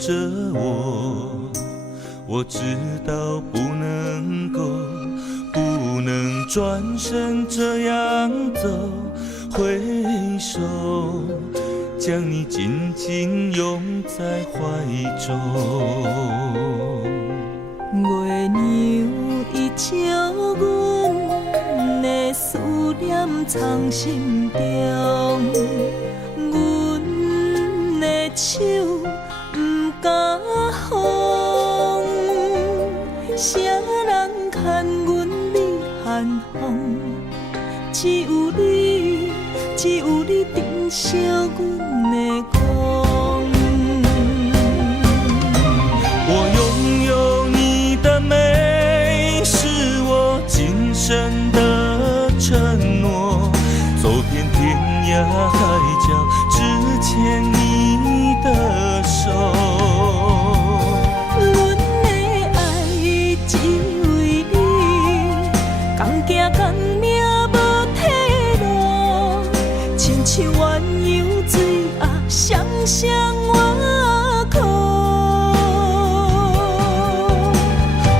着我，我知道不能转身这样走，挥手将你紧紧拥在怀中。月娘伊照阮的思念藏心中，阮的手不敢放，谁人牵阮你寒风？只有你，只有你珍惜阮的光。我拥有你的美，是我今生的承诺。走遍天涯海角，只牵你的手。阮的爱只为你，同行同命无退路，亲像鸳鸯水鸭，双双我靠。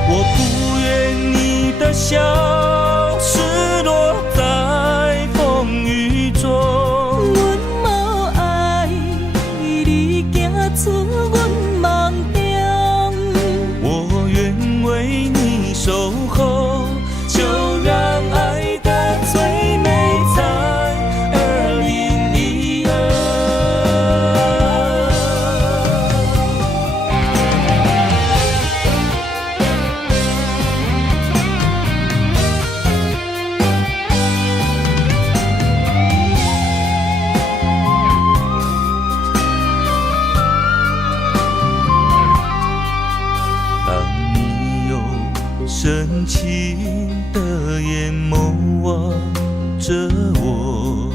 我不愿你的笑失落在风雨中，阮无爱你行出阮梦中，我愿为你守候，就让爱的最美才2012。当你用深情的眼眸望着我，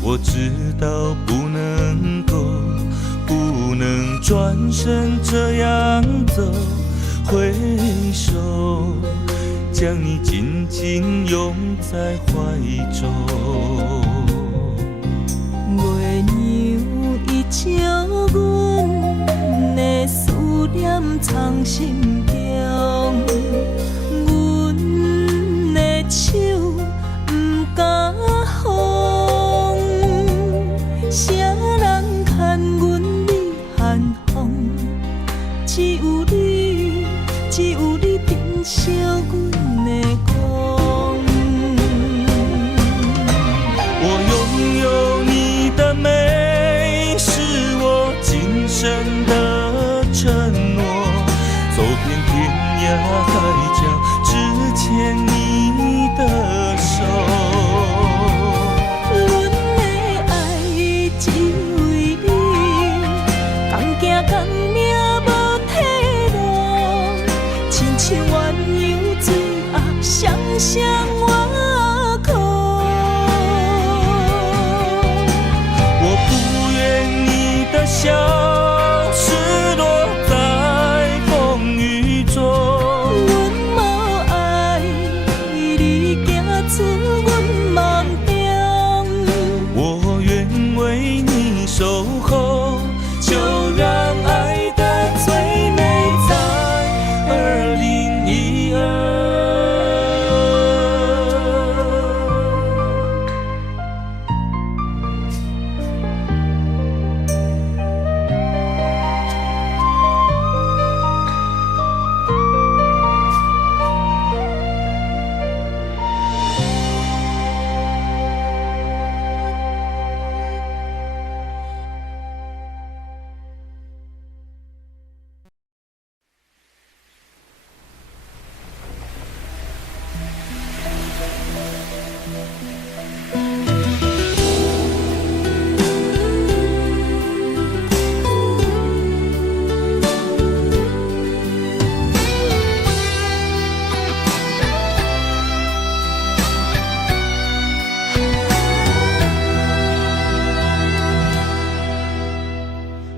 我知道不能转身这样走，挥手将你紧紧拥在怀中。月娘伊照阮的思念藏心中，阮的手不敢放，谁人牵阮你寒风？只有你，只有你珍惜阮的光。我拥有你的美，是我今生的承诺。走遍天涯海角，只牵你的手。阮的爱只为你，同行同命无退路，亲像鸳鸯水鸭，双双我靠。我不愿你的笑失落在风雨中，阮无爱你行出阮梦中，我愿为你守候，就让爱的最美在2012。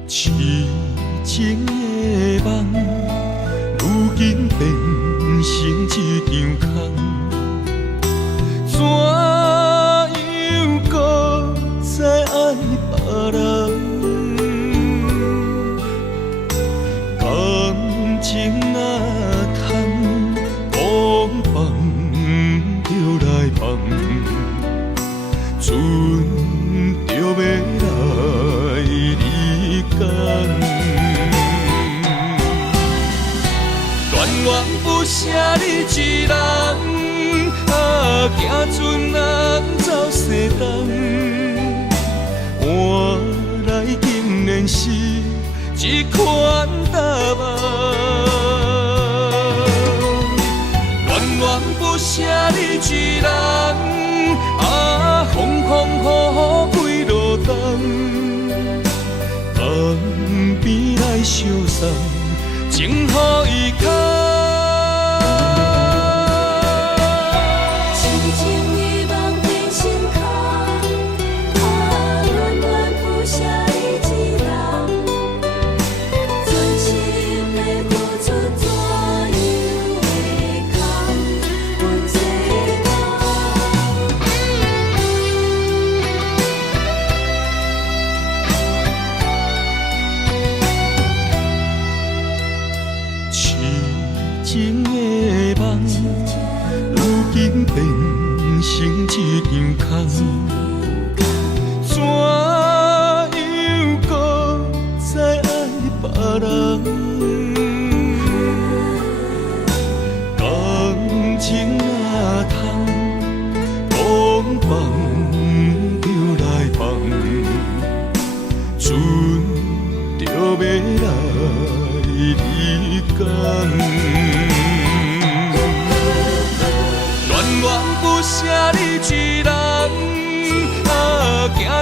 痴情的梦，如今变成一场空。怎样搁再爱别人？舍你一人，啊，行船人走西东，换来竟然是一款答案。恋恋不舍你一人，啊，风风雨雨几路冬，江边来相送，情予伊牵。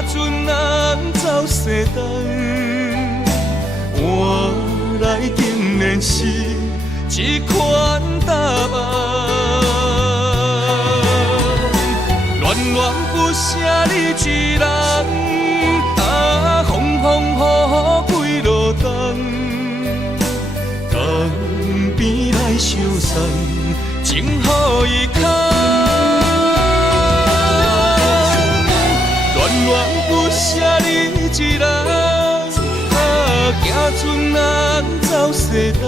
船人走西东，换来竟然是一款答案。恋恋不舍你一人，啊，风风雨雨几路冬，江边来相送，情予伊牵。恋不舍你一人，啊，行船人走西东，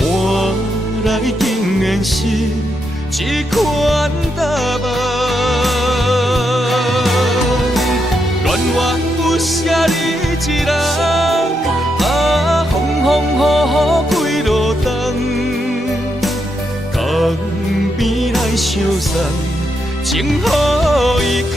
换来竟然是一款答案。恋恋不舍你一人，啊，风风雨雨几路冬，江边来相送，情予伊牵。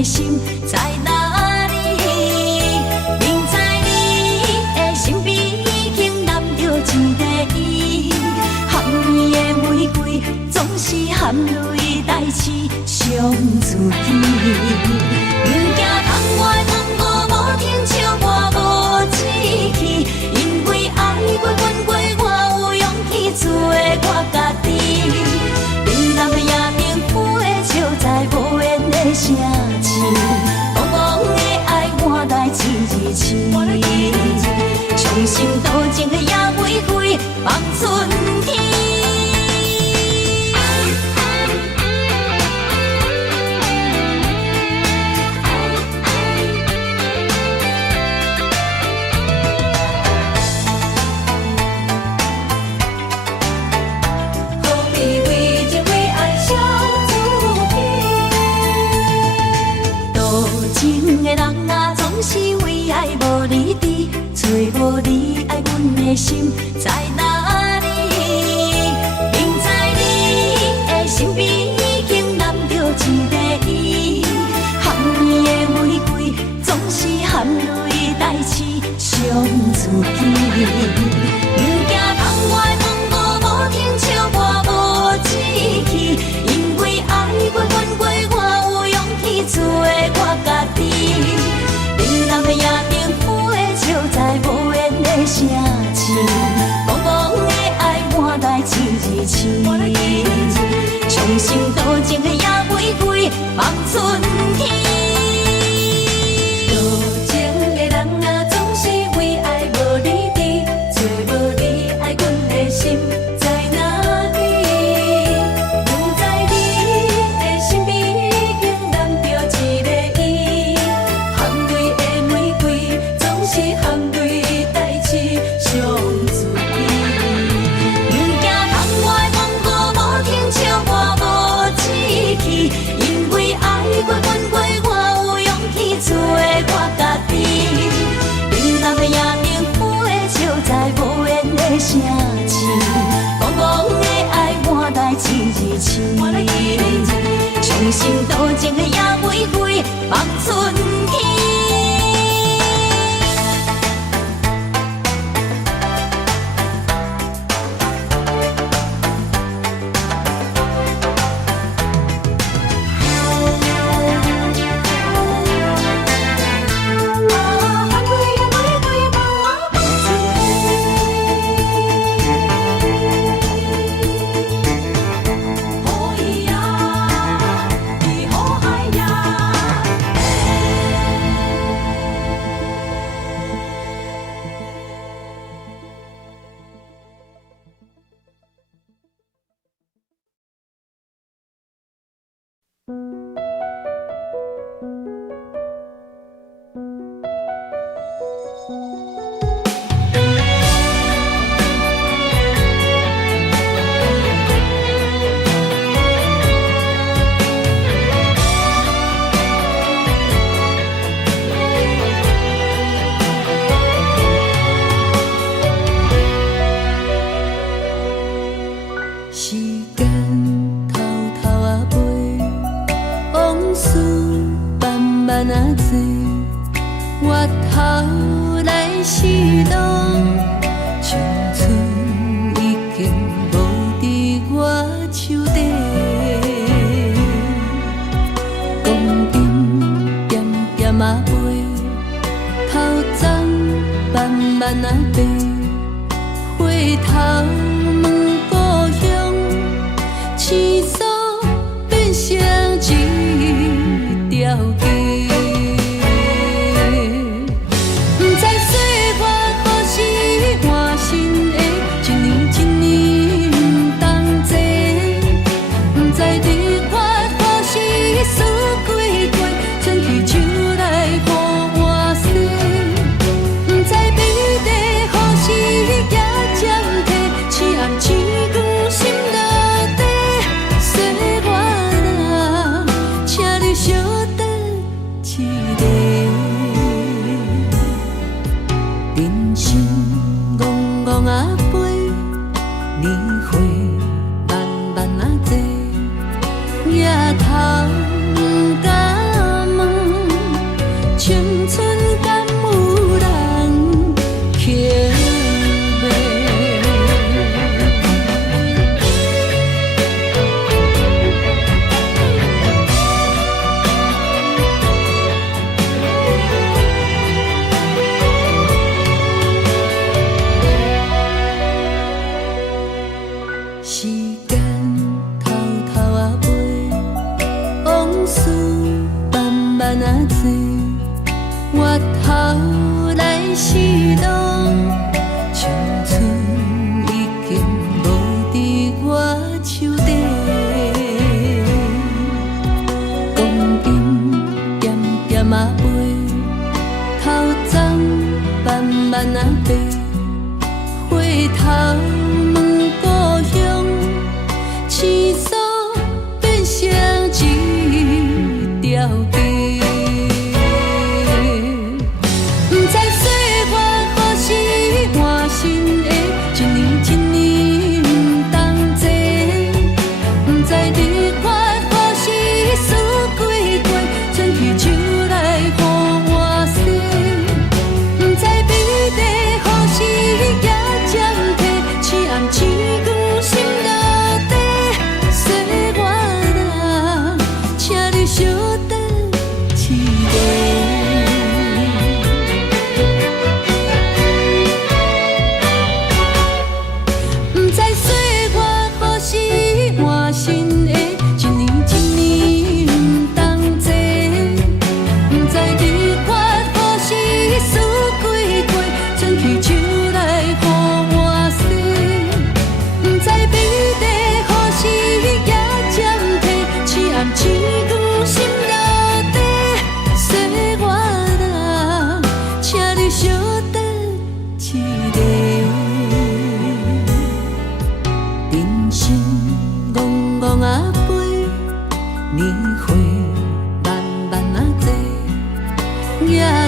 心在哪里？明知你的身边已经揽着一个伊，含泪的玫瑰总是含泪代志上自己。不惊窗外风雨无停笑我无志气，因为爱过分过，我有勇气做我家己。冷淡的夜明浮的笑在无言的声。茫茫的爱换来一字痴，伤心多情的野玫瑰放春天。何必为情为爱伤自己？多情的人啊，总是为爱无离trí，找无你爱阮的心在哪里？明知你的身边已经揽着一个伊，含泪的玫瑰总是望春天。多情的人啊，总是为爱无理智，找无你爱阮的心在哪里？不知你的身边已经揽着一个伊，含泪的玫瑰总是含泪代志上注意。不惊窗外风雨无停笑我无志气，因为爱过阮过，我有勇气做我家己。冷淡的夜明花笑在无言的声气，茫茫的爱满带一字青。伤心多情的野玫瑰望春天。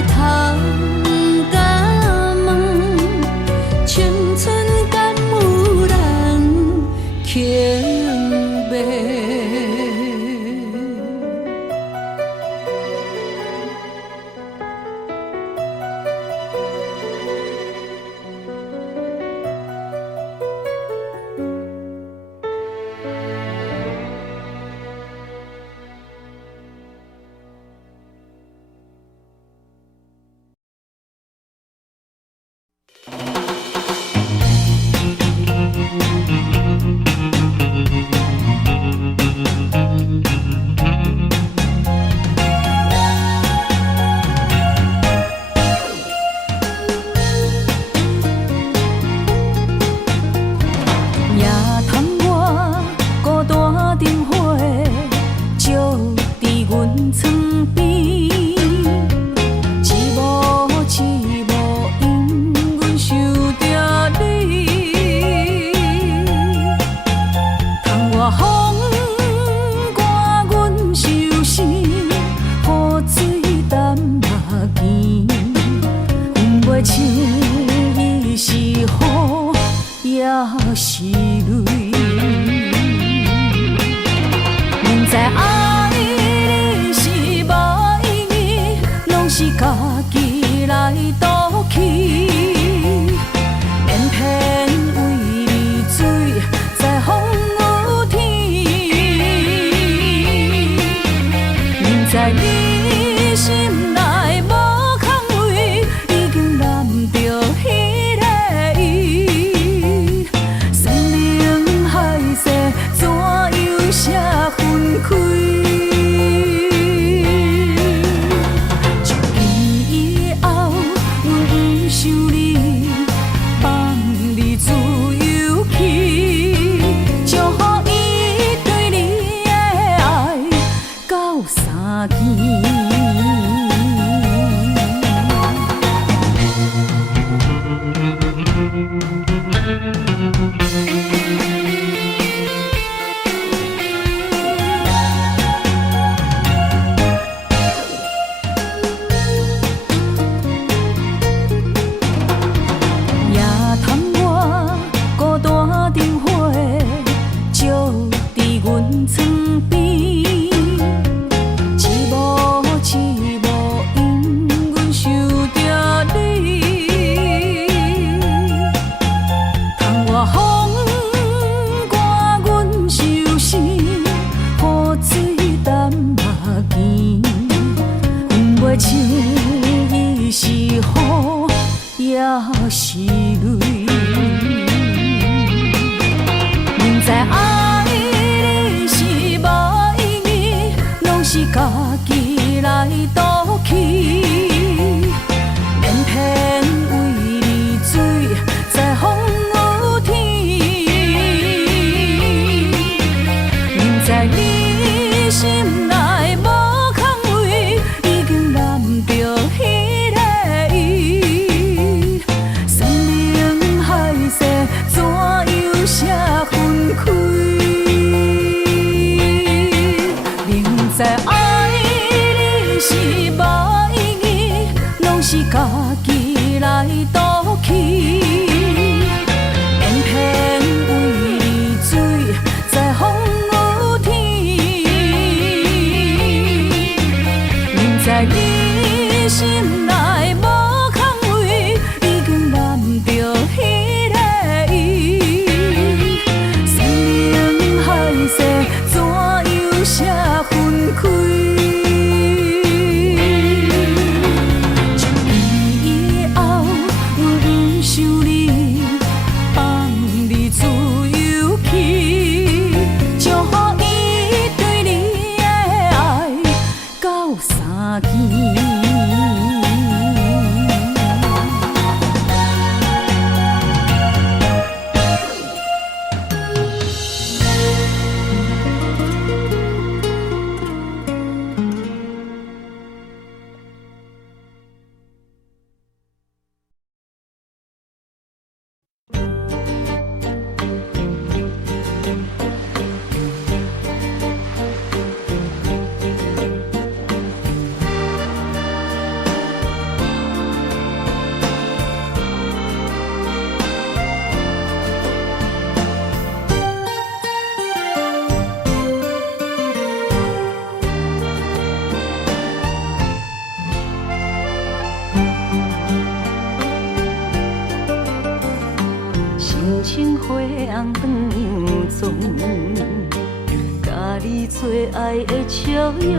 通甲问，青春敢有人轻卖？夜窗外，孤单灯火照伫阮床边，一幕一幕因阮想着你。窗外风刮阮伤心，雨水淡目镜，分袂清伊是雨也是泪。明知爱你是无意义，拢是家己来赌气，偏偏为你醉在风雨天。明知你心内无空位，已经揽着彼个伊。生命海誓怎样写分开？从今以后，阮不想你，放你自由去，祝福伊对你的爱到三更。夜窗外，孤单灯火照伫阮床边，一幕一幕因阮想着你。窗外风刮阮伤心，雨水淡目镜，分袂清伊是雨也是泪。明知爱你是无意义，拢是家己来赌气，偏偏为你醉在风雨天。明知你心内无空位，已经揽着彼个伊。生命海誓怎样写分开？明知爱你是无意义，拢是家己来赌气，偏偏为你醉在风雨天。明知你心内无空位，已经揽着彼个伊。生命海誓怎样写分开？从今以后，阮不想你，放你自由去，祝福伊对你的爱到三更。花红灯又总，甲你做爱的笑容。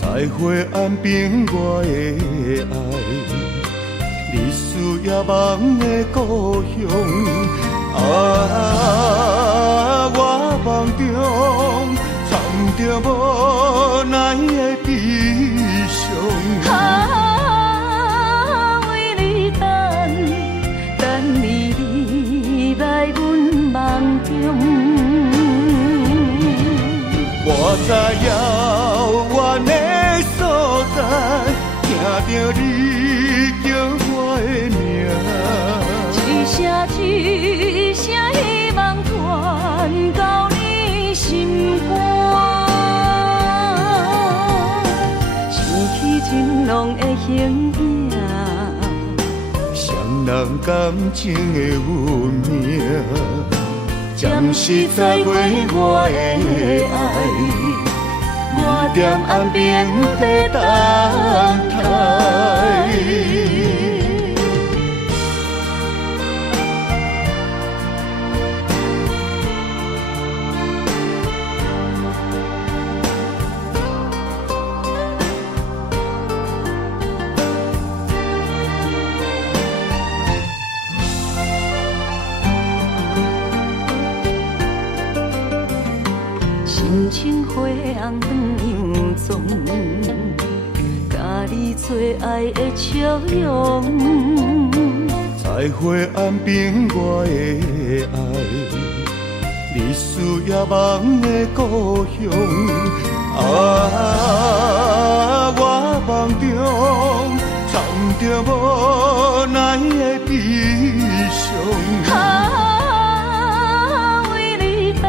在花暗边我的爱，你需要梦的故乡。我梦中藏着无奈的悲伤。为你等你来阮梦中。我在遥远的所在，听着你叫我的名，一声一声希望传到你心肝，想起情浓的形影，双人感情的运命。暂时在过我的爱，我踮岸边在等待。心情花红灯又总，甲你做爱的笑容。在花暗边我的爱，你需要梦的故乡。我梦中藏着无奈的悲伤。为你等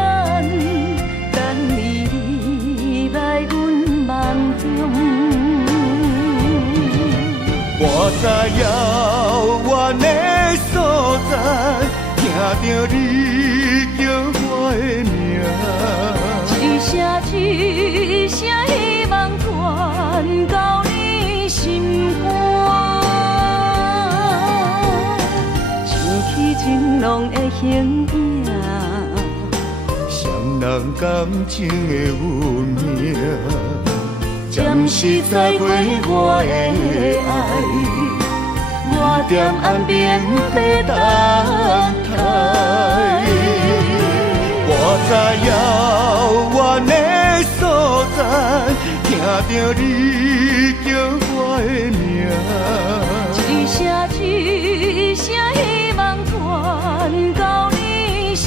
你来阮梦中。我在遥远的所在，听着你叫我的名，一声一声希望传到你心肝，想起情浓的形影，双人感情的运命。暂时在过我的爱，我踮岸边在等待。我在遥远的所在，听着你叫我的名，一声一声希望传到你心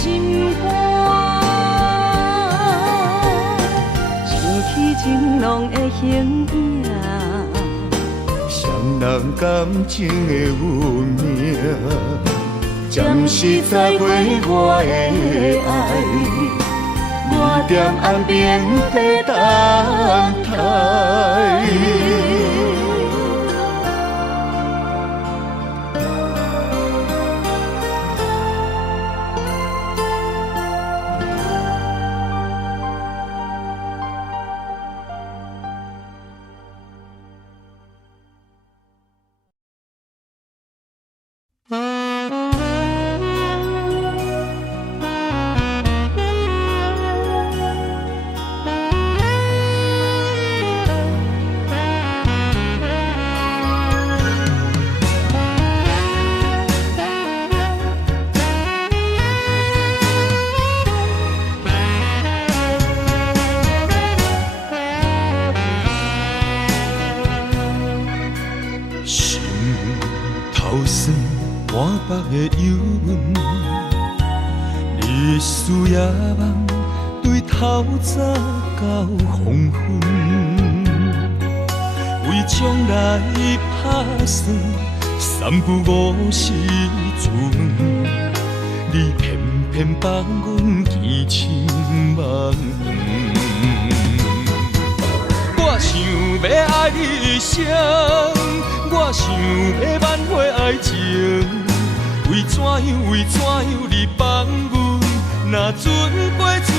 肝，想起情浓的形影，双人感情的运命。暂时在过我的爱，我踮岸边在等待。的忧郁，你的思夜梦对透早到黄昏，为将来打算，三不五时自问，你偏偏放阮见千万远。我想要爱你一生，我想要挽回爱情。为怎样你放阮，若船过水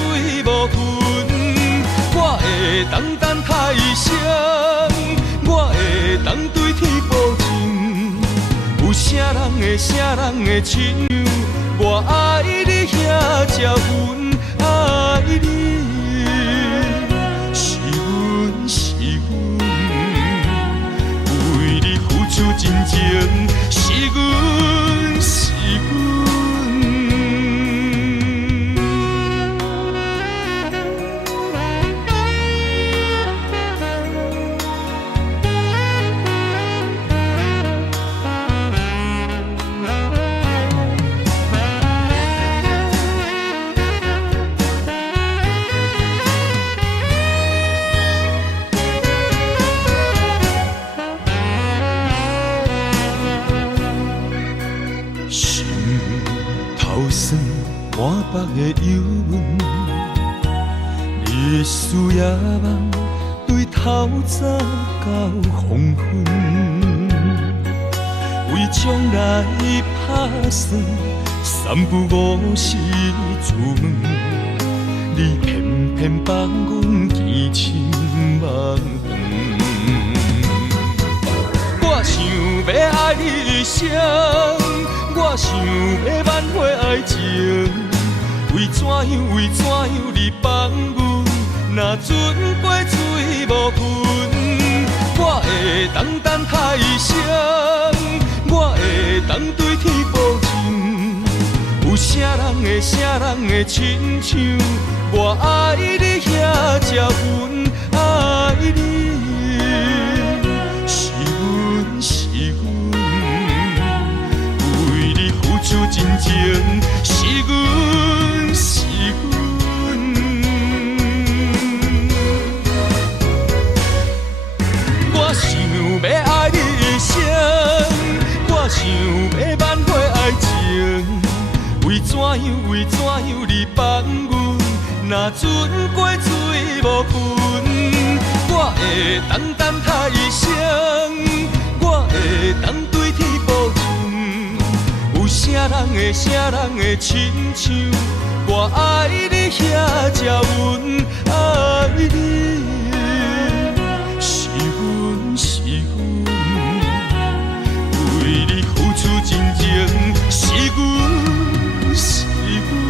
无痕？我会当等太阳，我会当对天保证，有啥人会亲像我爱你遐才阮爱你，是阮是阮，为你付出真情，是阮是阮。满腹的忧闷，你的思夜梦对透早到黄昏，为将来打算，三不五时出门，你偏偏放阮见亲梦长。我想要爱你一生，我想要挽回爱情。为怎样你放阮？若船过水无痕，我会等太阳，我会对天保证。有啥人会亲像我爱你遐才阮爱你，是阮是阮，为你付出真情，是阮是阮。我想要爱你一生，我想要挽回爱情。为怎样你放阮？若船过水无痕，我会等太阳，我会对天保证。有啥人会亲像我爱你遐才阮爱你，是阮是阮，为你付出真情，是阮是阮。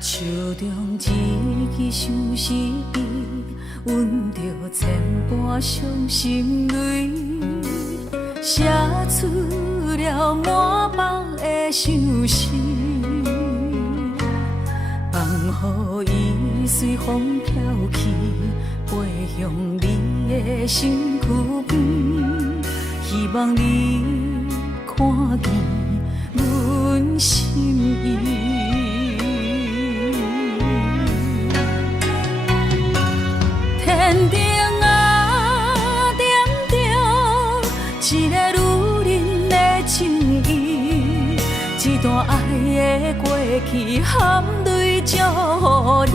手中一支相思笔，阮着千般伤心泪，写出了满腹的相思，放予伊随风飘去，飞向你的身躯边，希望你看见阮心意。天顶啊，点着一个女人的情意，一段爱的过去含泪祝福你。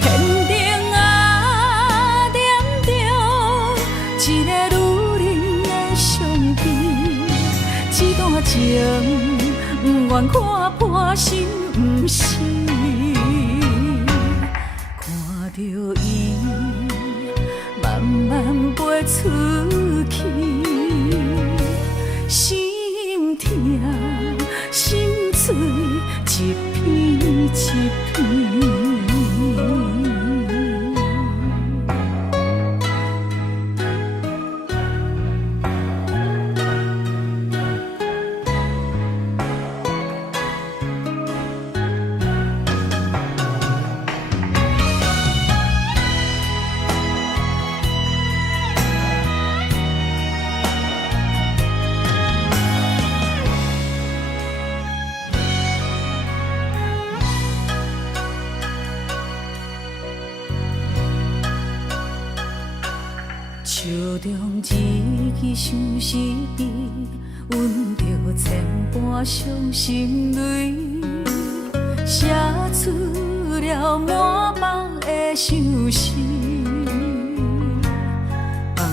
天顶啊，点着一个女人的相片，一段情不愿看破心不是。着伊慢慢飞出去，心痛心碎一片一片。中一支相思笔，阮着千般伤心泪，写出了满腹的相思，放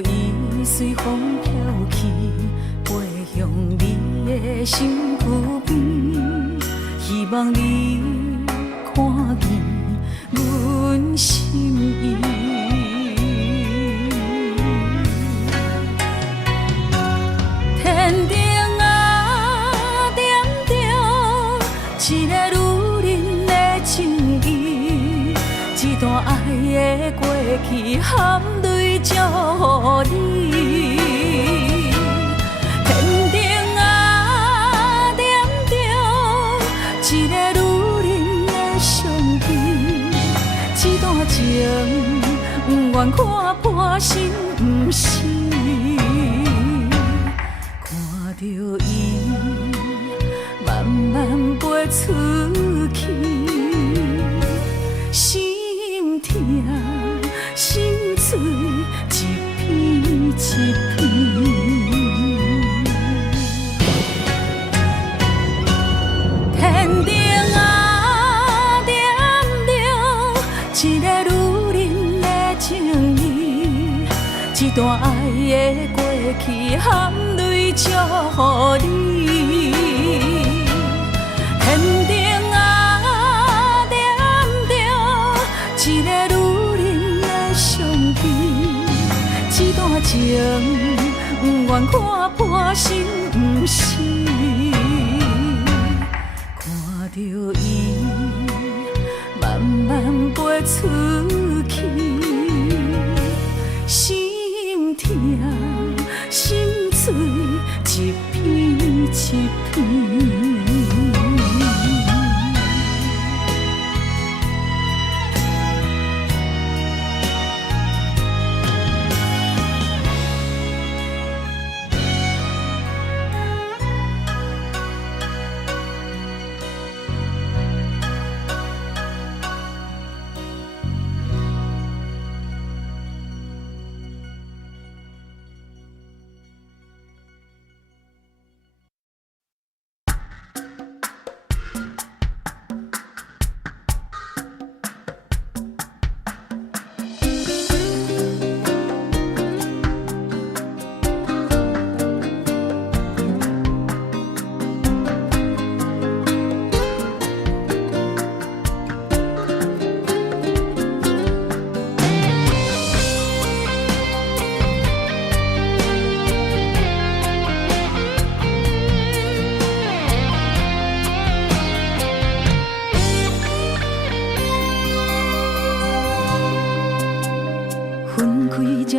予伊随风飘去，飞向你的身躯边，希望你看见阮心意。天顶啊，点着一个女人的情意，一段爱的过去含泪祝福你。天顶啊，点着一个女人的相片，一段情不愿看破心不是。着伊慢慢飞出去，心痛心碎一片一片。天顶啊，点着一个女人的情意，一段爱的过去含泪祝福你。天顶啊，点着一个女人的相片，一段情不愿看破心不是。看着伊慢慢飞出去，心痛心碎一片一片。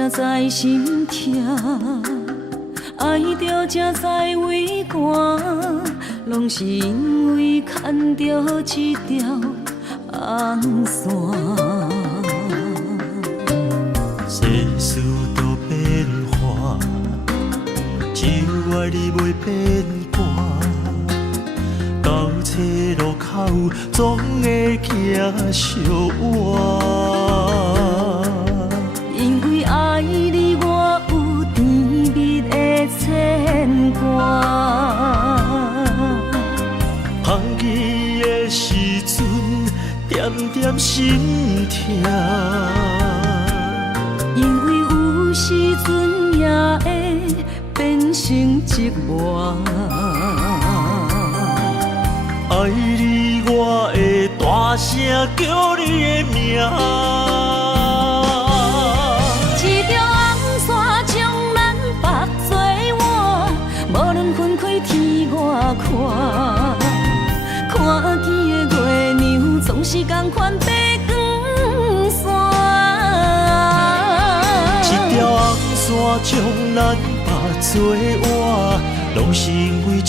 才知心痛，爱着才知畏寒，拢是因为牵着一条红线。世事都变化，只有爱你袂变卦。到车路口总会行相换。因为爱你，我有甜蜜的牵挂。放弃的时阵，点点心痛。因为有时阵也会变成寂寞。爱你，我会大声叫你的名。无论分开天外看，看见的月亮总是同款白光线。一条红线将咱绑做活，拢是因为一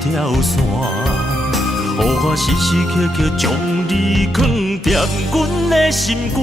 条线，予我时时刻刻将你藏在阮的心肝。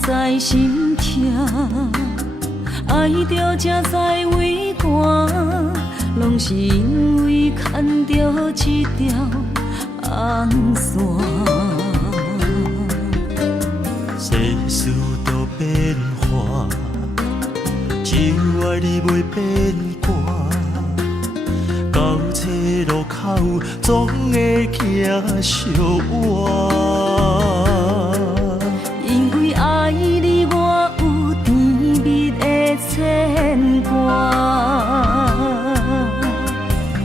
才知心痛，爱着才知为寒，拢是因为牵着一条红线。世事都变化，只有爱你袂变卦。到这路口，总会行相换。因为爱你，我有甜蜜的牵挂。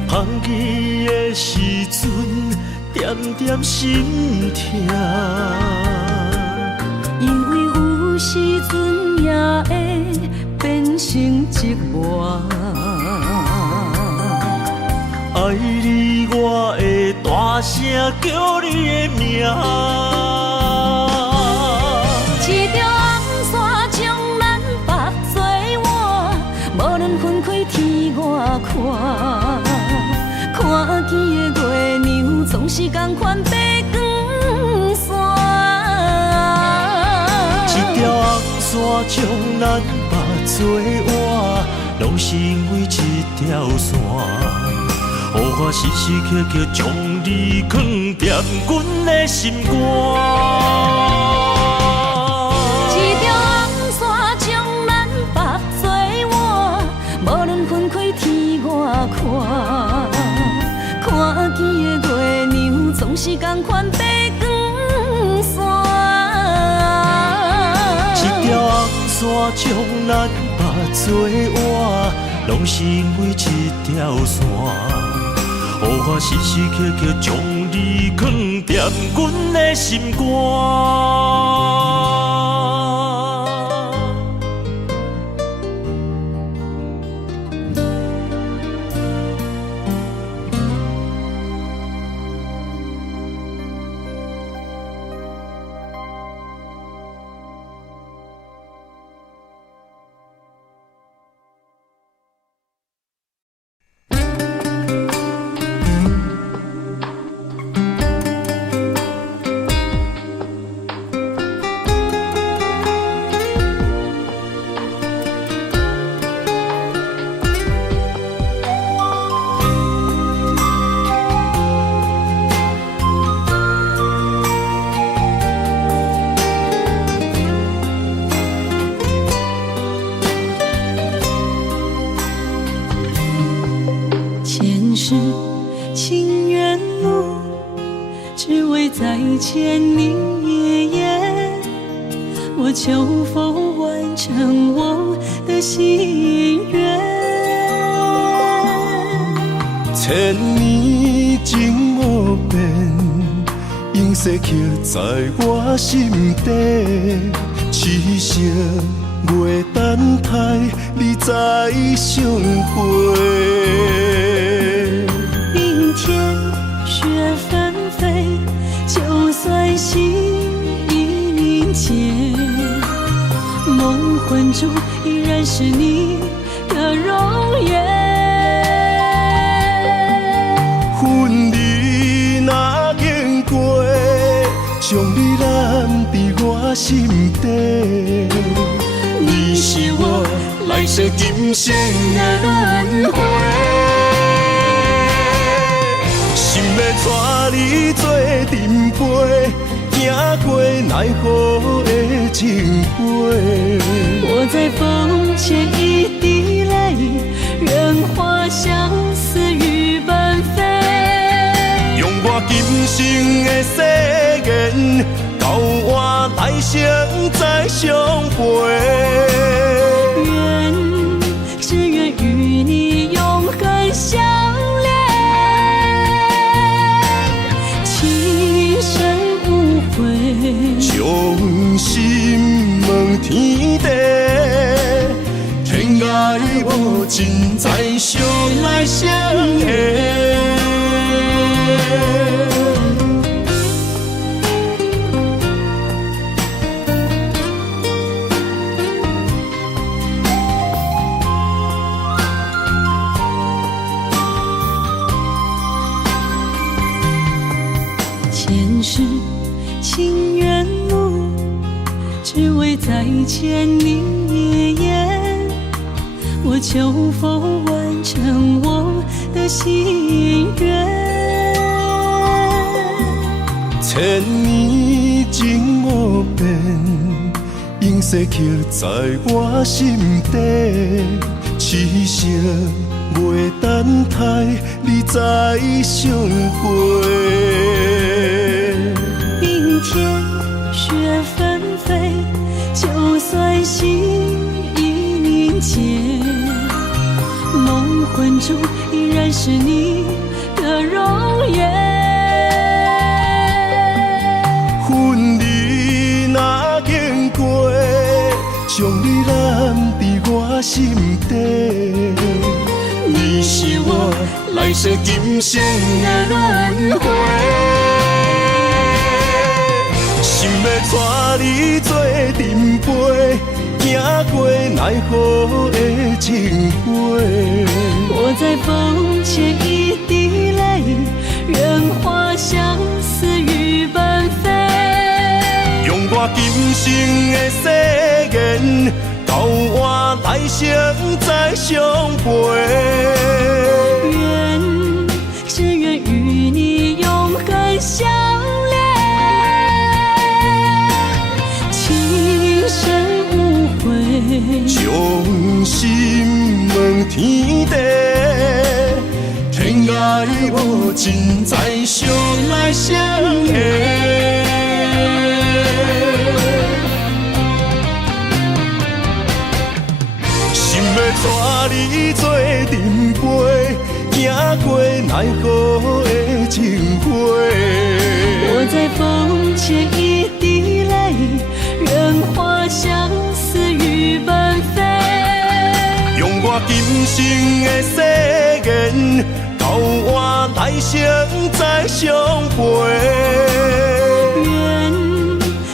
放弃的时阵，点点心痛。因为有时阵也会变成寂寞。爱你，我会大声叫你的名。一条红线将咱绑做换，无论分开天外看。看见的月亮总是同款白光线。一条红线将咱绑做换，拢是因为一条线。予我时时刻刻将你藏踮阮的心肝。一条红线将咱绑做换，无论分开天外看。看见的月亮总是同款白光线。一条红线将咱绑做换，拢是因为一条线。予我时时刻刻将你藏踮阮的心肝。情缘路，只为再见你一眼。我求否完成我的心愿？千年情无变，永世刻在我心底。痴色月等待，你再相会。明天雪纷飞，就算心已凝结，梦魂中依然是你的容颜。恨你若经过，将你揽在我心底。你是我来世今生的轮回。心要带你做阵陪，行过奈何的情杯。我在风前一滴泪，任花相思雨纷飞。用我今生的誓言，交换来生再相陪。只愿与你永恒相恋，情深无悔，将心问天地，天涯无尽，再相来相会。前世情缘路，只为牵你的眼，我求佛完成我的心愿。千年情无变，永世刻在我心底。痴情袂等待，你再相会。冰天雪纷飞，就算心已凝结，梦魂中依然是你的容颜。恨你若经过，将你揽伫我心底。你是我来世今生的轮回，心要带你做阵陪，行过奈何的情花。我在风前一滴泪，愿化相思雨奔飞。用我今生的誓言，到我来生再相陪。只愿与你永恒相恋，情深无悔，将心问天地，天涯无尽，再相来相会。心要带你做阵陪，行过奈何的情花。我在风前一滴泪，愿化相思雨奔飞。用我今生的誓言，到我来生再相陪。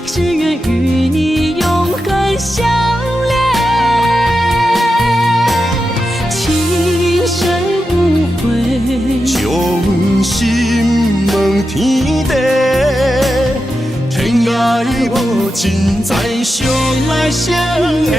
只愿与你永恒相恋，情深无悔，将心问天地，天涯无尽，再相来相会。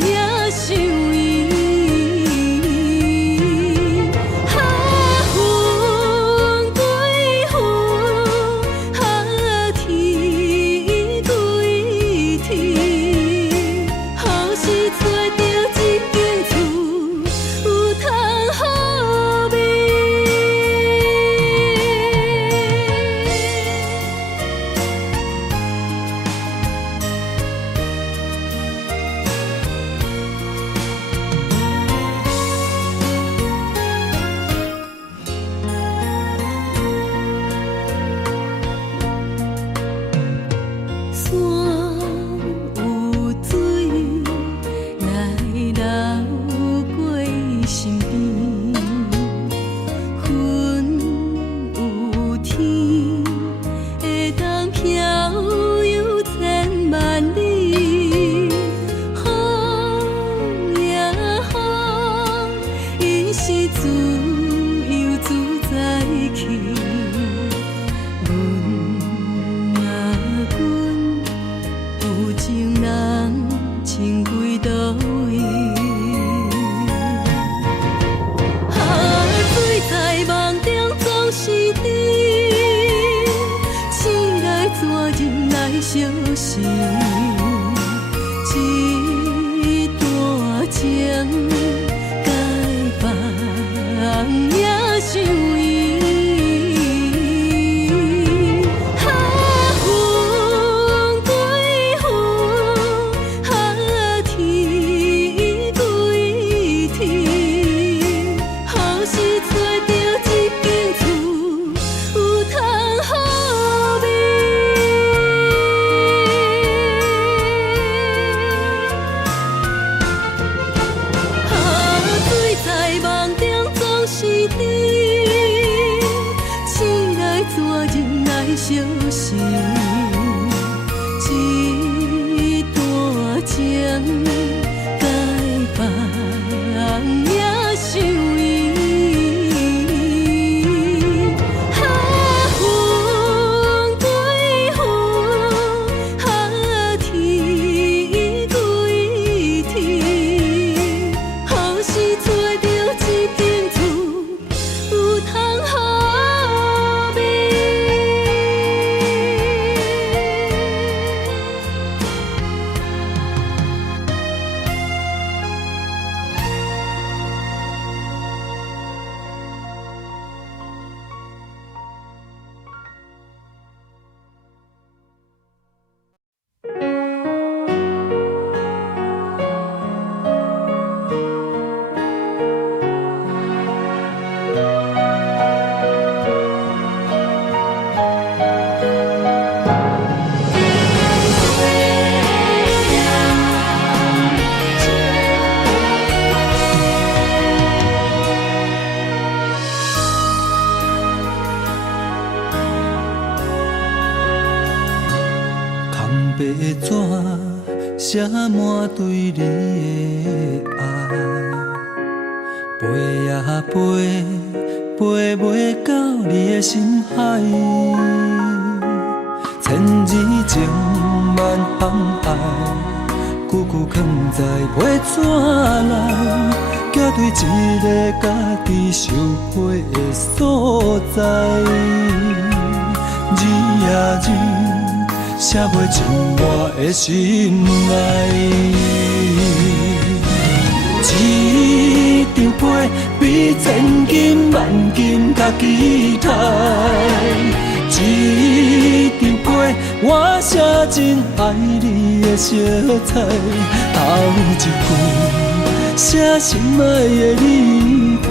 也想伊。心，一段情，该放也想伊。风归风，天归天，好时找到一间厝，有通好眠。水在梦中总是甜，醒来怎忍来相思？一段情，该放也想伊。风归风，天归天，好时找到一间厝，有通好眠。空白的纸写满对你的爱，飞呀飞，飞袂到你的心海。千字情万红爱，句句藏在批纸内，寄对一个家己受批的所在。字呀字，写袂尽我的心内。一张被比千金万金较期待，一张被我写真爱你的色彩，头一句写心爱的你甘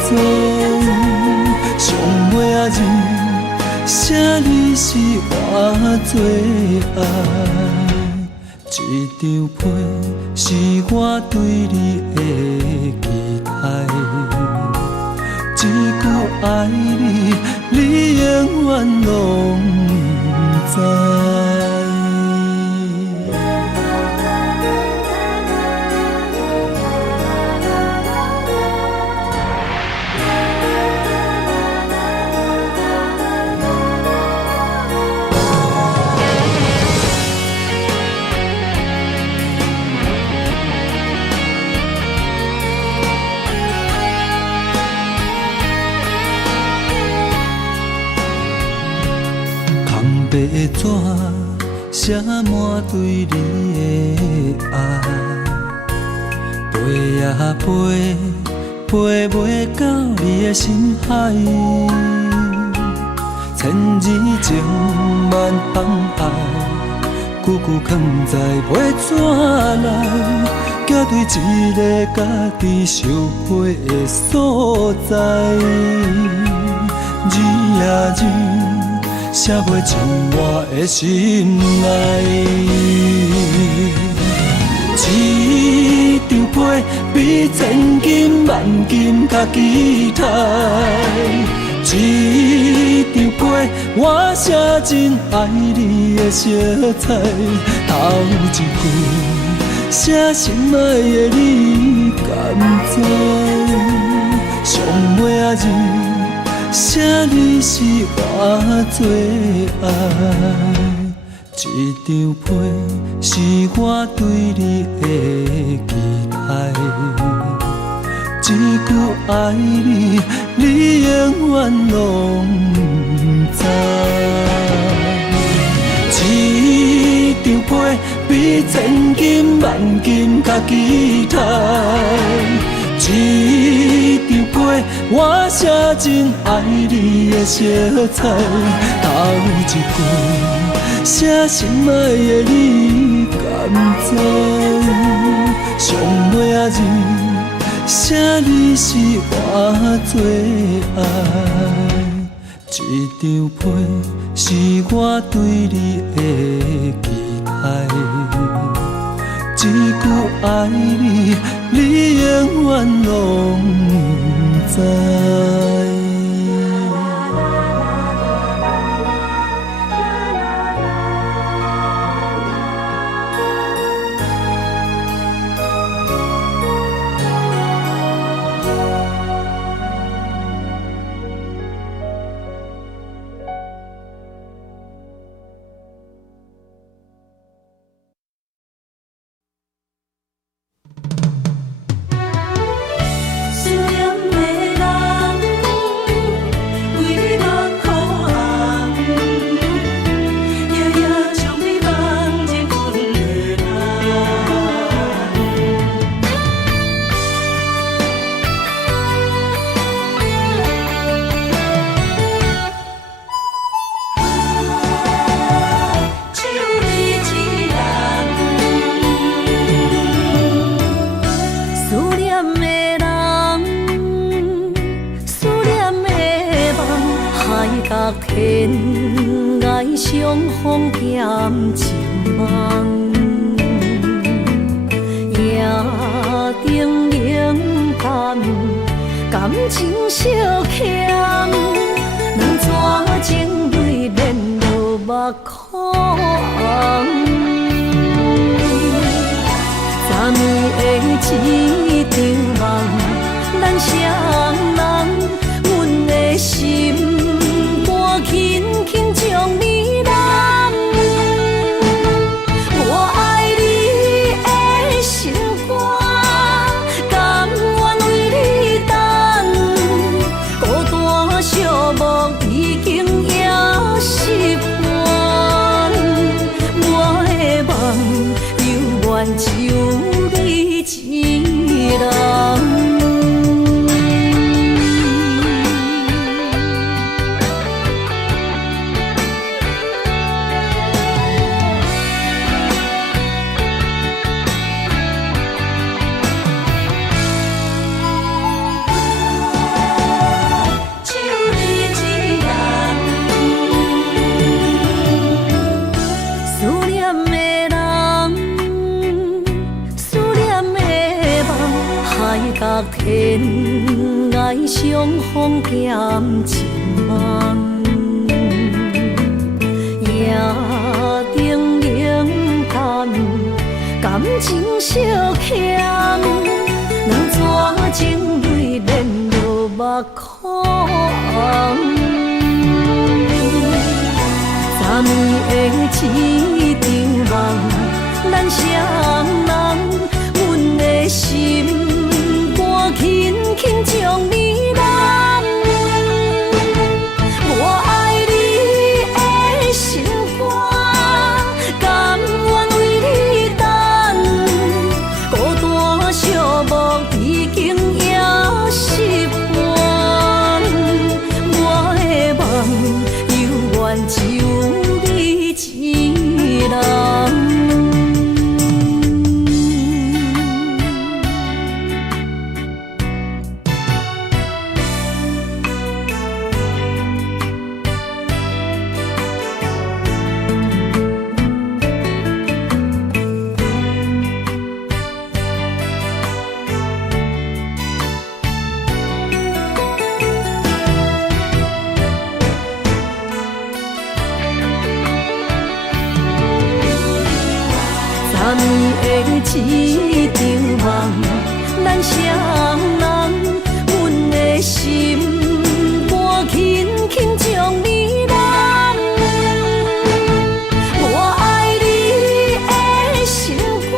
知，上尾仔字写你是我最爱。一张被是我对你的期待，一句爱你，你永远拢知。白的纸写满对你的爱，飞呀飞，飞袂到你的心海。千字情万红爱，句句藏在批纸内，寄对一个家己受批的所在。字呀字，写袂尽我的心内。一张被比千金万金较期待，一张被我写真爱你的色彩，头一句写心爱的你甘知，上尾仔字写你是我最爱。一张被是我对你的期待，一句爱你，你永远拢知。一张比千金万金较期待。一张批，我写真爱你的色彩，头一句写心爱的你甘知？上尾仔字写你是我最爱。一张被是我对你的期待，一句爱你，你永远拢知。天涯相逢兼情梦，夜灯冷淡，感情小欠，两撮情泪连落目眶。昨暝的一场梦，咱双人，阮的心。轻轻将你揽，我爱你的心肝，甘愿为你等。孤单寂寞已经也习惯，我的梦永远只有你一人。天涯相逢兼情梦，夜灯冷淡，感情小欠，两撮情泪连落目眶。昨暝的一场梦，咱双人，阮的心。轻轻将你揽，我爱你的心肝，甘愿为你等。孤单寂寞已经也习惯，我的梦永远只有你一人。昨暝的一场梦，咱双人，阮的心肝轻轻将你揽。我爱你的心肝，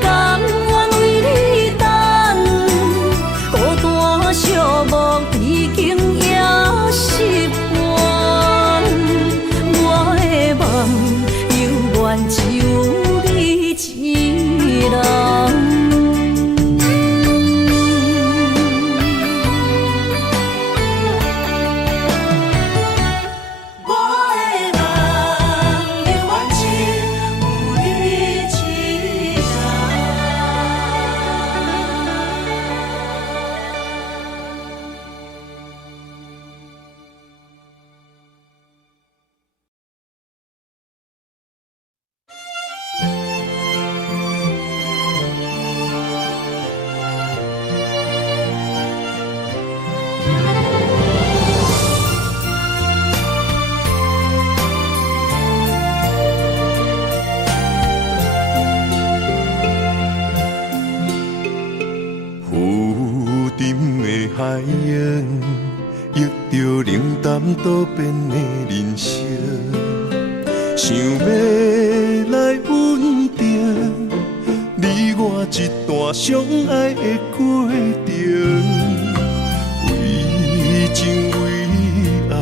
甘愿为你等。孤单寂寞已经也习惯，我的梦永远只有。海洋，遇着冷淡多变的人生，想要来稳定你我一段相爱的过程。为情为爱，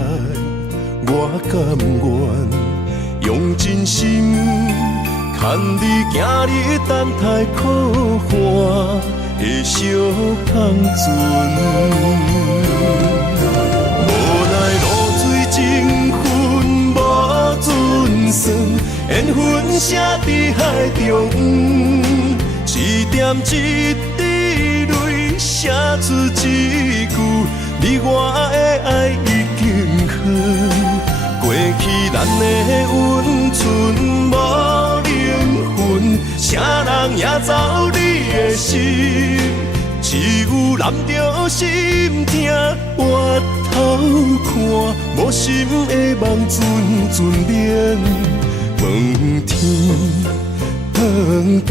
我甘愿用真心牵你行你等待可汗的小香船。无奈露水情分无准算，缘分写伫海中，一点一滴泪写出一句，你我的爱已经远。过去咱的温存无灵魂，啥人也走你的心，只有揽着心痛回头看，无心的梦阵阵眠，问天问地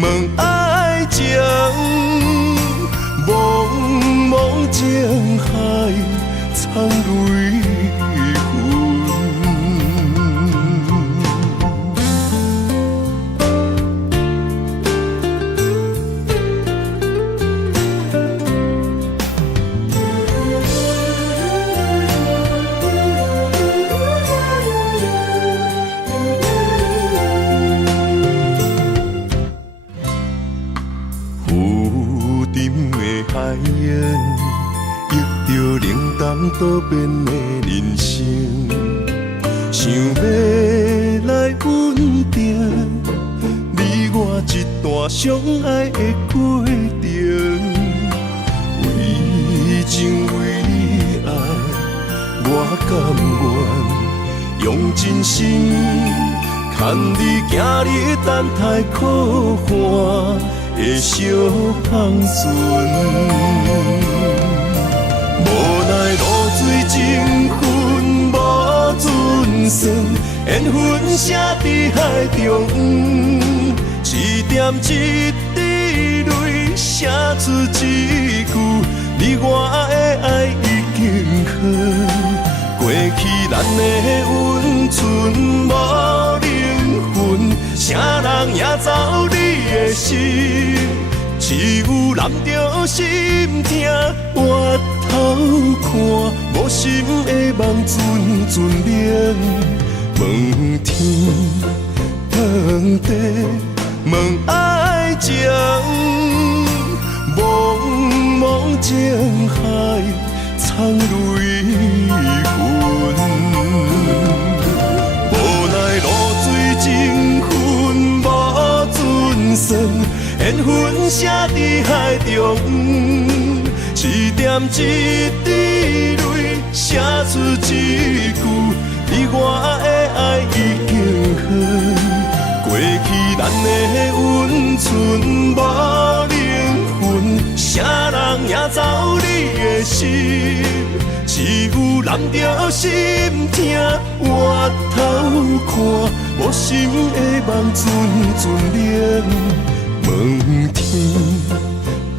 问爱情，茫茫情海藏泪痕。多变的人生，想要来稳定你我一段相爱的过程。为情为爱，我甘愿用真心牵你行你等待可汗的小香船。无奈露水情分无准算，缘分写伫海中，一点一滴泪写出一句，你我的爱已经远。过去咱的温存无灵魂，啥人也走你的心，只有揽着心痛回头看，无心的梦阵阵眠，问天问地问爱情，茫茫情海藏泪痕。无奈露水情分无准算，缘分写伫海中，一点一滴泪写出一句，你我的爱已经远。过去咱的温存无灵魂，啥人也走你的心，只有揽着心痛回头看，无心的梦阵阵眠，问天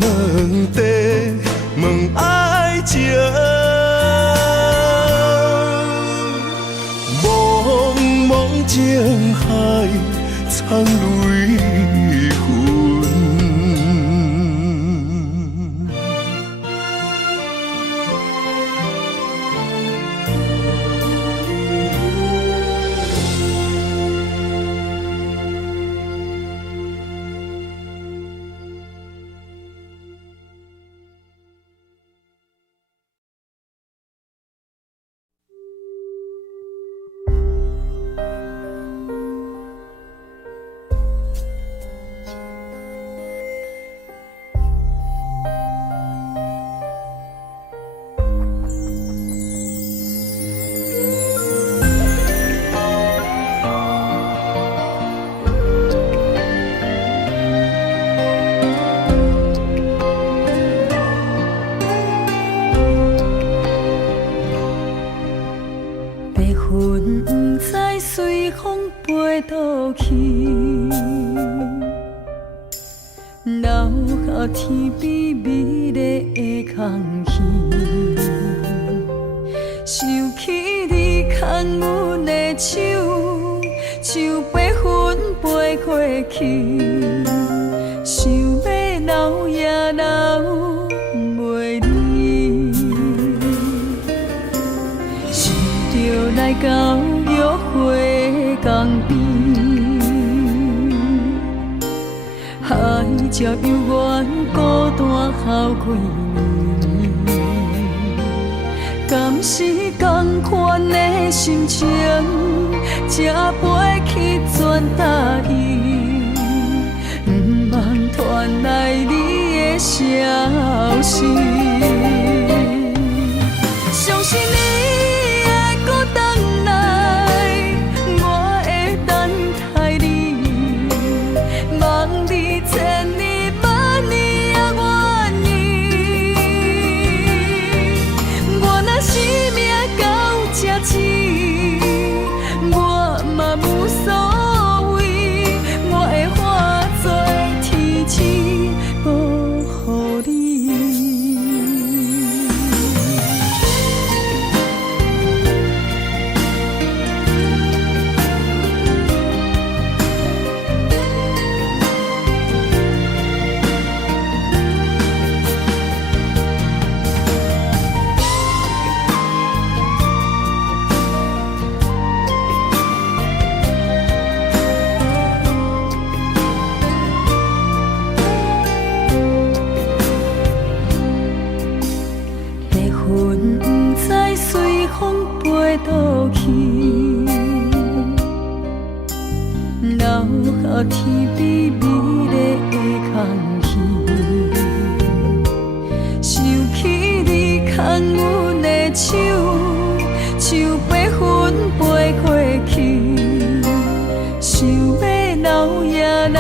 问地问爱情，茫茫情海藏泪痕。脑下天边美丽的空气，想起你牵阮的手，像白云飞过去，想要留也留袂离，想着来到约会江边。海才犹原孤单哭几年，敢是同款的心情，才飞去全答应，不茫传来你的消息。相信你会搁回来，我会等待你，望你千年万年也愿意。我若生命到这止，我嘛无所谓，我会化作天使保护你。白云不知随风飞倒去，留下天边美丽的空气。想起你牵阮的手，像白云飞过去，想要留也留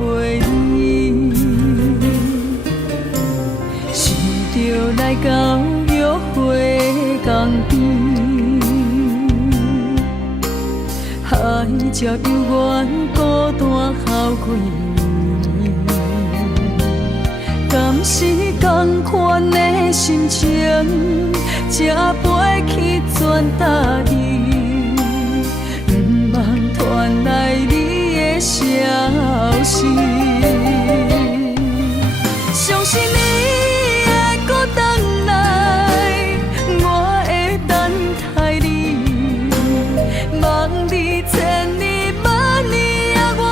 袂离。想着来到约会江边，海才犹原孤单哭几年，敢是同款的心情，才飞去全答应，不茫传来你的消息。相信你会搁回来，我会等待你，望你千年万年也愿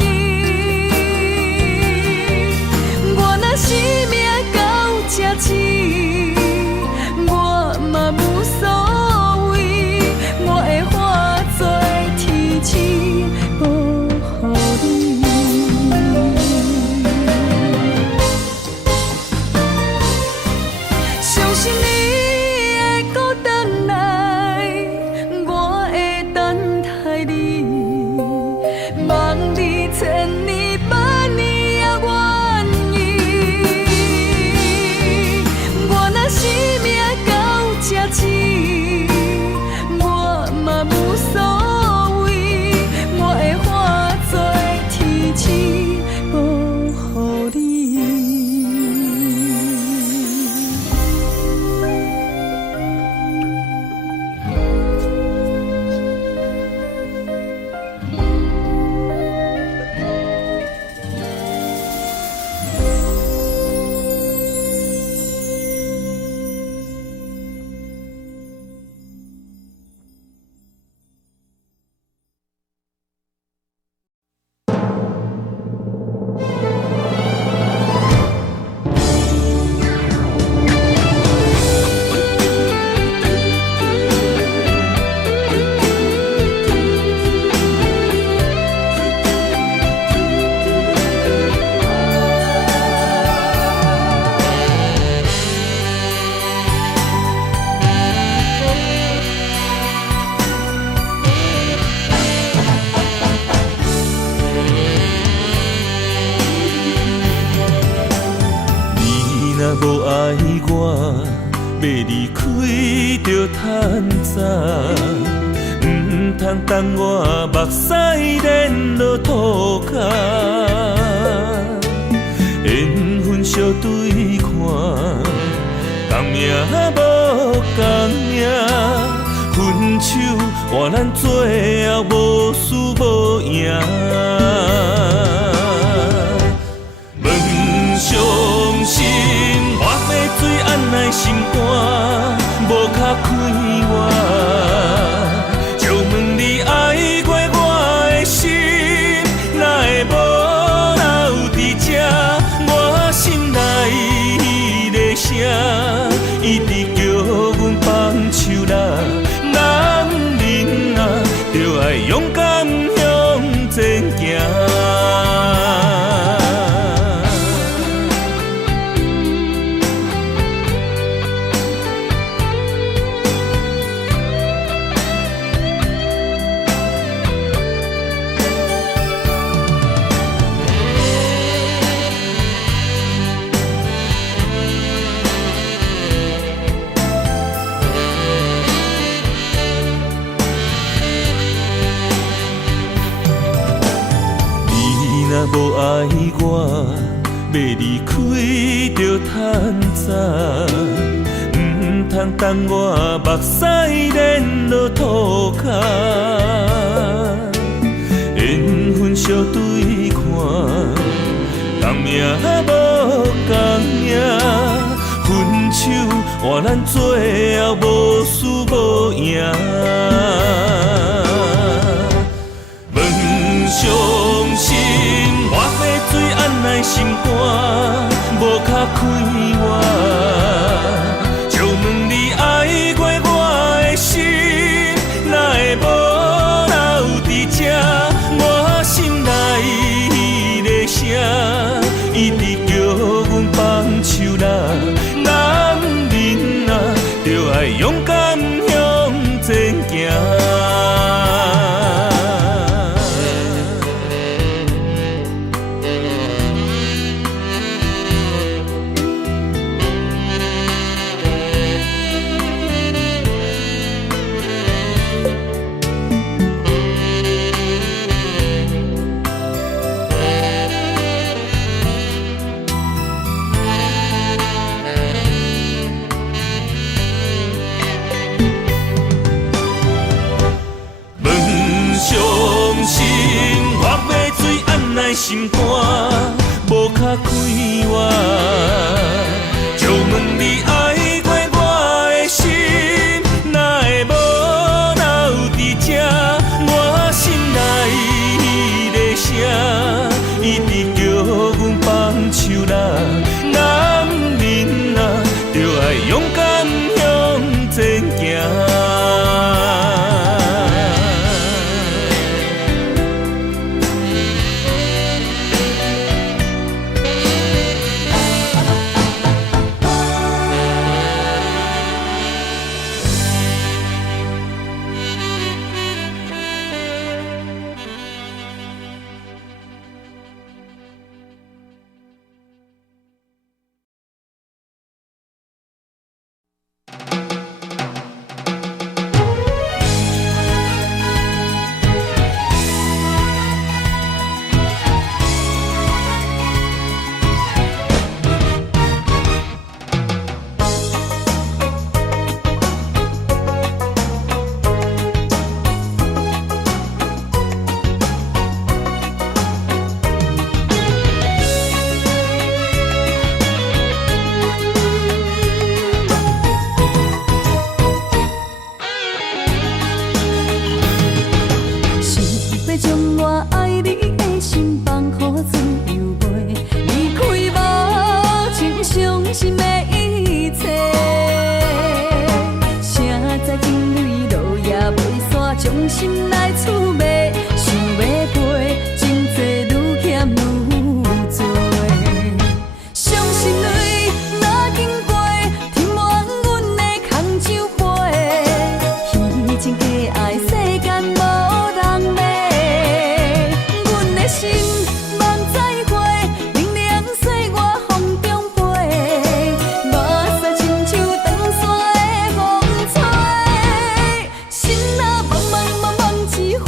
意。我若生命到这止，我嘛无所谓，我会化作天使保护你。相信你会搁回来，我会等待你，望你千年万年也愿意。我若生命到这止，我嘛无所谓，我会化作天使保护你。若无爱我，要离开着趁早，唔通等我目屎连落涂骹。无共命，分手换咱最后无输无赢。问伤心，我要水按来心肝，无卡开我。就问你爱过我的心，哪会无留伫这？我心内的声，一直叫阮放手啦。男人啊，就爱勇敢向前行。无爱我，要离开就趁早，唔通等我目屎连落涂骹。缘分相对看，同命无共命，分手换咱最后无输无赢。伤心，我要水按来心肝，无卡开我。就问你爱过我的心，哪会无留伫这？我心内的声，一直叫阮放手啦。男人啊，就爱勇敢向前行。心肝无卡开我，就问你爱过我的心，哪会无留伫这？我心内的声，一直叫阮放手啦。男人啊，就爱勇敢向前行。心来厝卖，想要陪，真多愈欠愈多。伤心泪哪经过，填满阮的空酒杯。虚情假爱，世间无人骂。阮的心梦再会，冷凉岁月风中飞，目屎亲像长山的风吹，心若茫茫茫茫一回。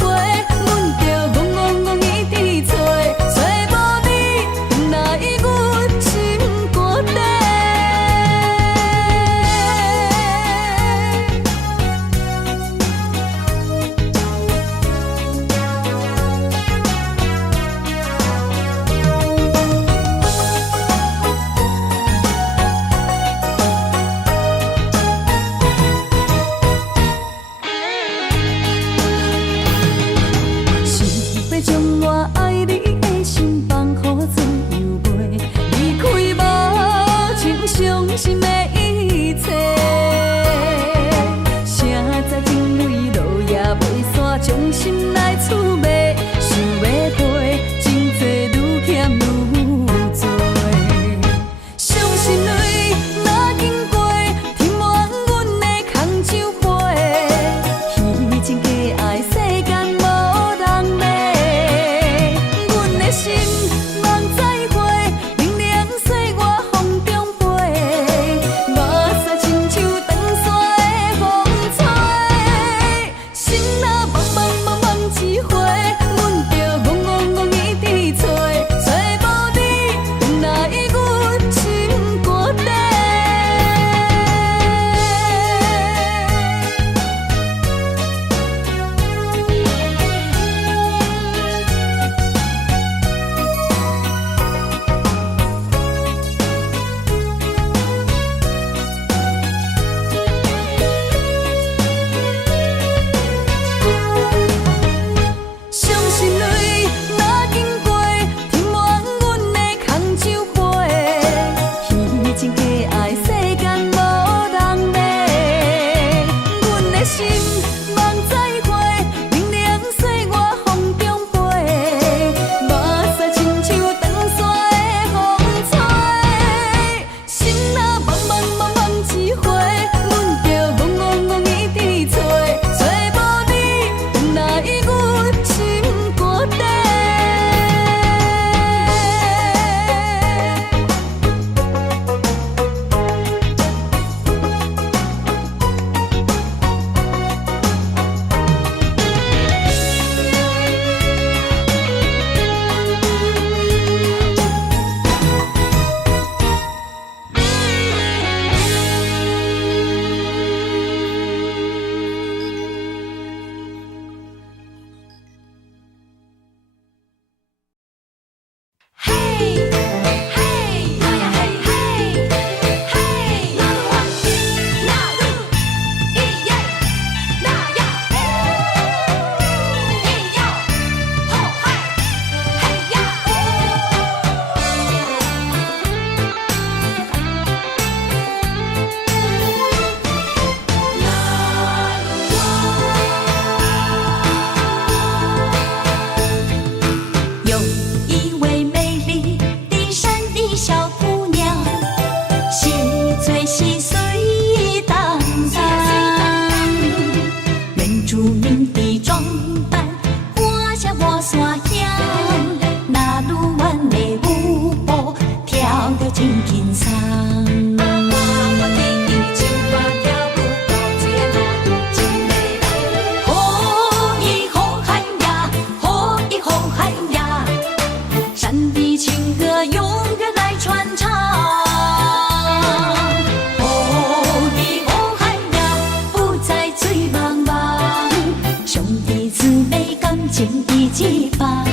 一棒。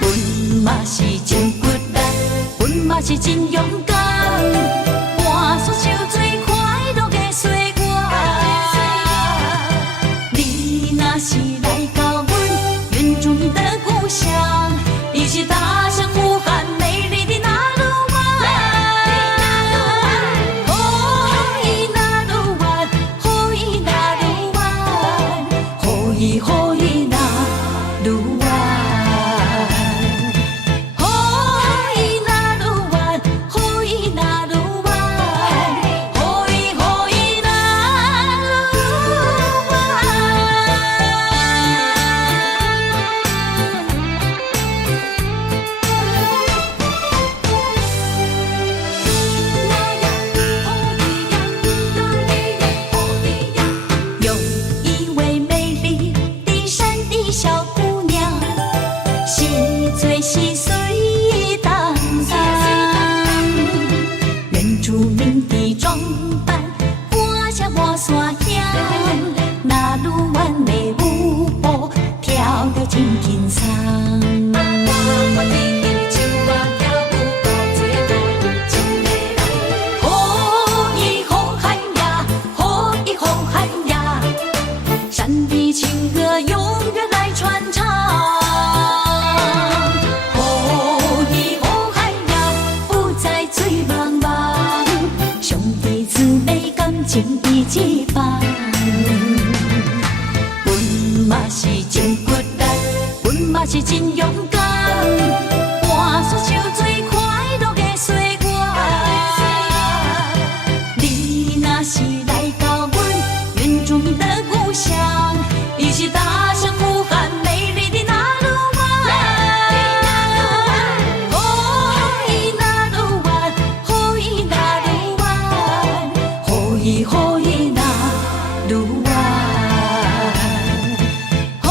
阮嘛是真骨力，阮嘛是真勇敢，换出手最快乐的岁月。你若是来到阮原住民的故乡，伊是大声呼喊美丽的那鲁湾。哦，伊那鲁湾，哦，伊那鲁湾，哦，伊哦伊那鲁湾。情义一棒，阮嘛是真骨力，阮嘛是真勇敢，换出手最快乐的岁月。你若是来到阮原住民的故乡，伊是大声呼喊美丽的那鲁湾。哦，伊那鲁湾，哦，伊那鲁湾，哦，伊哦伊那鲁湾，哦，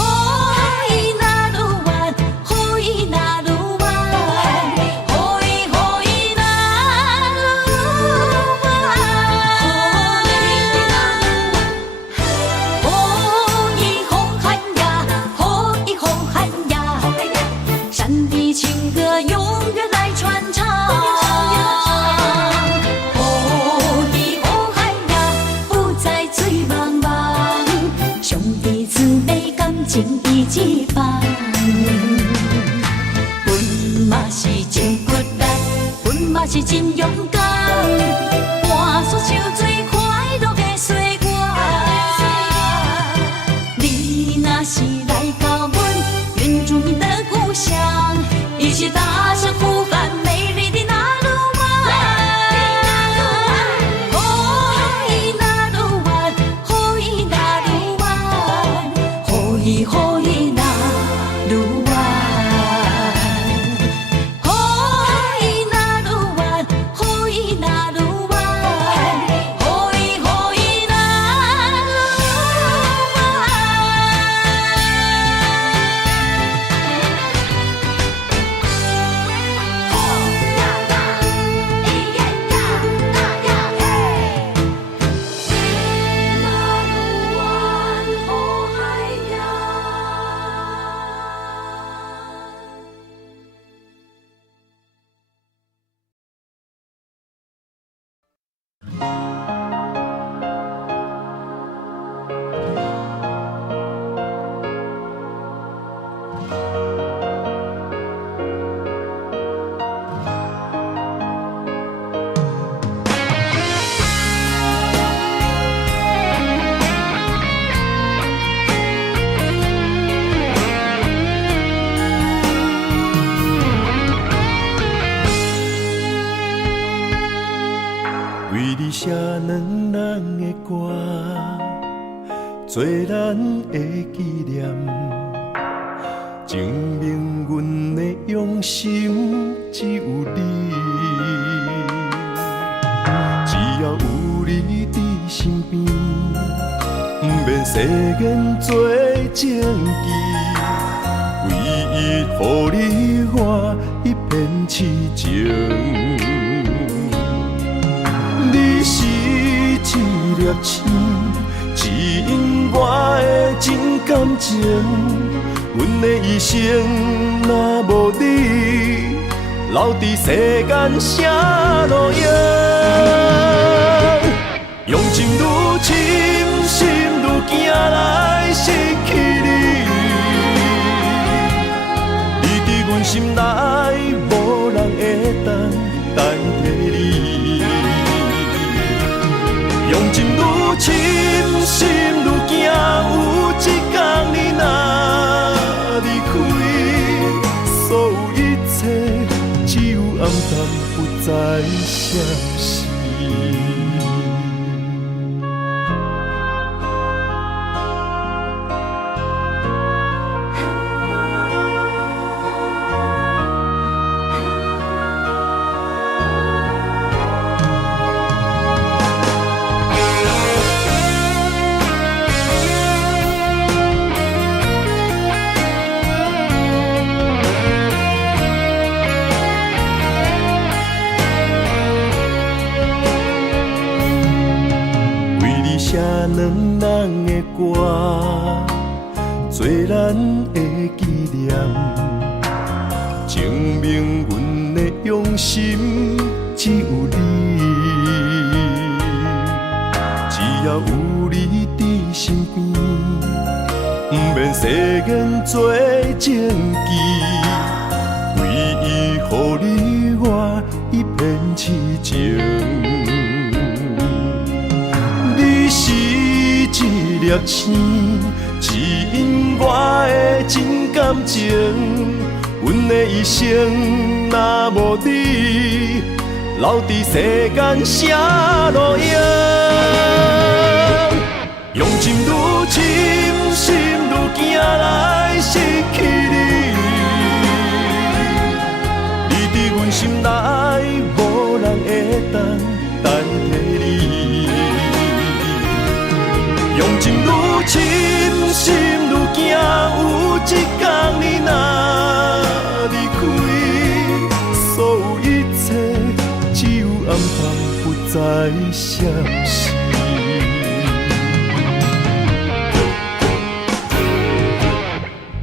伊那鲁湾，哦，伊那鲁湾，哦，伊哦伊那鲁湾，哦，伊红汉呀，哦，伊红汉呀，山地情歌永远来传唱。哦，伊红汉呀，不再醉茫茫，兄弟姊妹感情一起放。阮嘛是真骨力，阮嘛是真勇敢，换出手最快乐的岁月。你若是来到阮原住民的故乡，伊是大声呼喊美丽的那鲁湾。哦，伊那鲁湾，哦，伊那鲁湾，哦，伊哦伊那鲁湾，哦，伊那鲁湾，哦，伊那鲁湾，哦，伊哦伊那为你写两人的歌，做咱的纪念，证明阮的用心只有你。只要有你伫身边，不免誓言做证据，唯一予你我一片痴情。你是一粒星，指引我的真感情，的一生若无你，留伫世间啥路用？用情愈深，心愈惊来失去你。你伫阮心内，无人会当代替你。用情愈深，心愈惊，有一天你若离开，所有一切只有暗淡，不再相识。写两人的歌，做咱的纪念，证明阮的用心只有你。只要有你伫身边，不免世间做证据，唯一予你我一片痴情。你是一粒星，指引我的真感情。阮的一生若无你，留伫世间啥路用？用情愈深，心愈惊来失去你。你伫阮心内，无人会当代替你。用情愈深，心愈惊，有一天你若离开，所有一切只有暗淡，不再相识。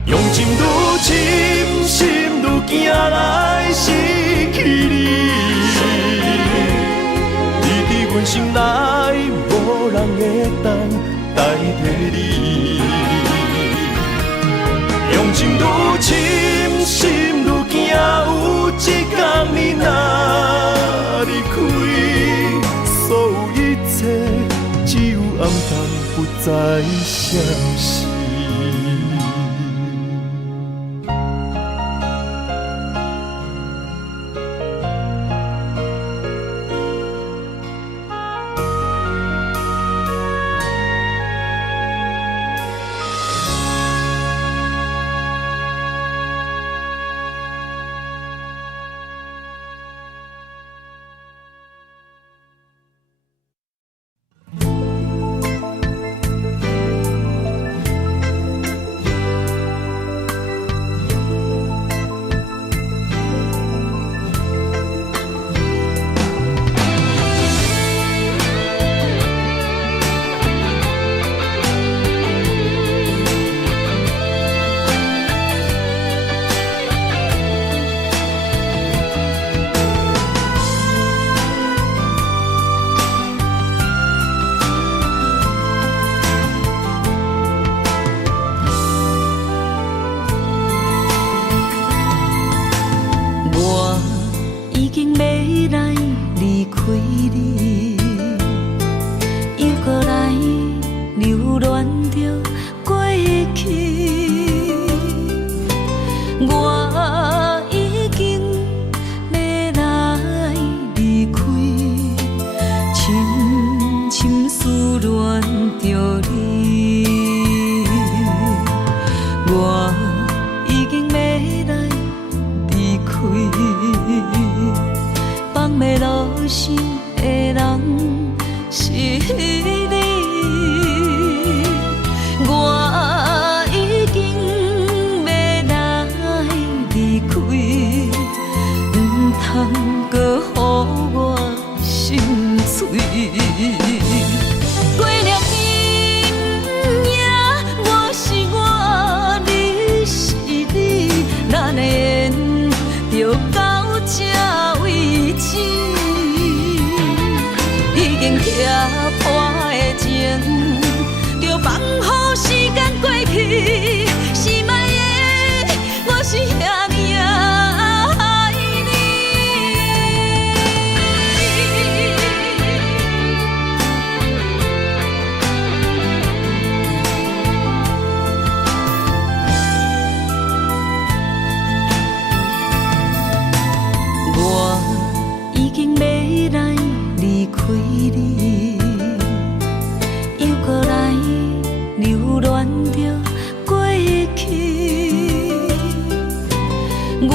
用情愈深，心愈惊来失去你。你伫阮心内，无人会当代替你。用情愈深，心愈惊，有一天你若离开，所有一切只有暗淡，不再相识。去，心爱的，我是遐尼爱你。我已经要来离开你，又搁来留恋着过去。我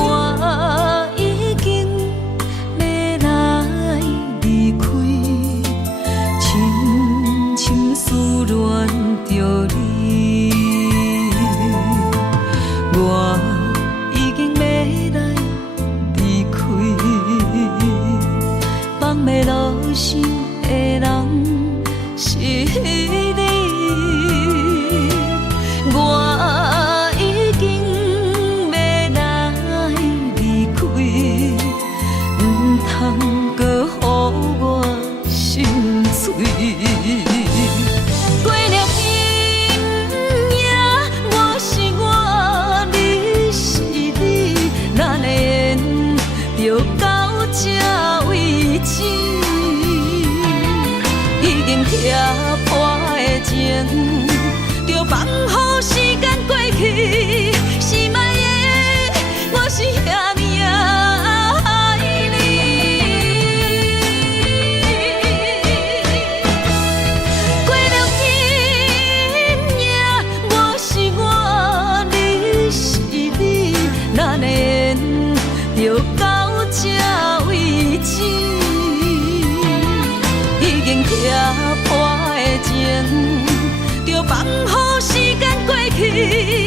已经要来离开，深深思恋着你。我已经要来离开，放袂落心的人是你。我已经要来离开，唔通搁予我心碎。过了今夜，我是我，你是你，咱的缘就到这为止。已经拆破的情，就放乎时间过去。心爱的，我是遐尼爱你。过了今夜，我是我，你是你，咱的缘就到这为止。已经拆破的情，就放乎时间过去。